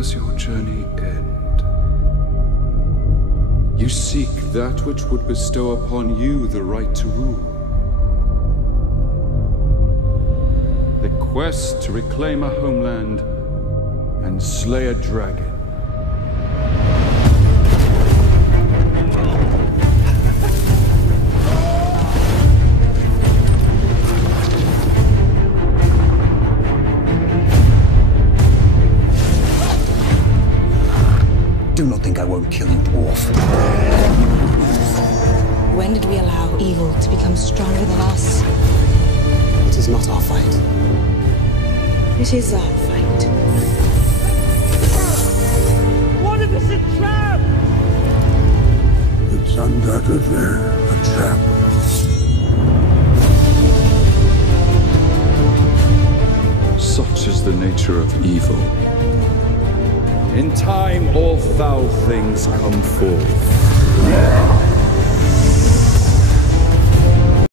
does your journey end? You seek that which would bestow upon you the right to rule. The quest to reclaim a homeland and slay a dragon. Do not think I won't kill you, dwarf. When did we allow evil to become stronger than us? It is not our fight. It is our fight. What if it's a trap? It's undoubtedly a trap. Such is the nature of evil. In time, all foul things come forth.